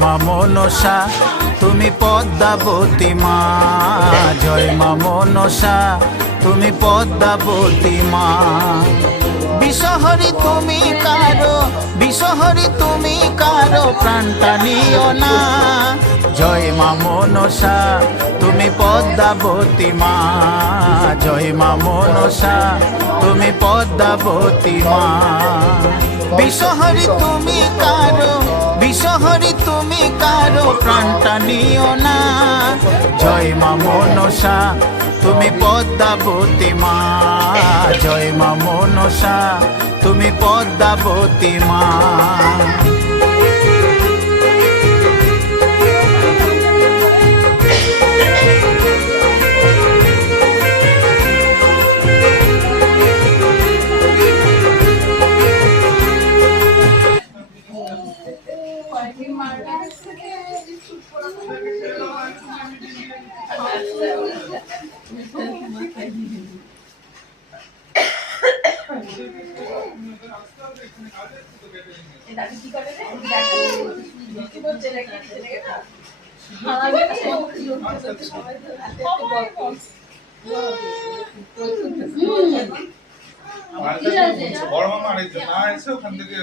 মা মনসা তুমি পদ্মাবতী মা, জয় মা মনসা তুমি পদ্মাবতী মা। বিষহরি তুমি কারো, বিষহরি তুমি কারো প্রাণটা নিও না। জয় মা মনসা তুমি পদ্মাবতী মা, জয় মা মনসা তুমি পদ্মাবতী মা। বিষহরি তুমি কারো, বিষহরি তুমি কারো প্রাণটা নিও না। জয় মা মনসা তুমি পদ্মাবতী মা, জয় মা মনসা তুমি পদ্মাবতী মা। বড় মামা আরেকজন না এসে ওখান থেকে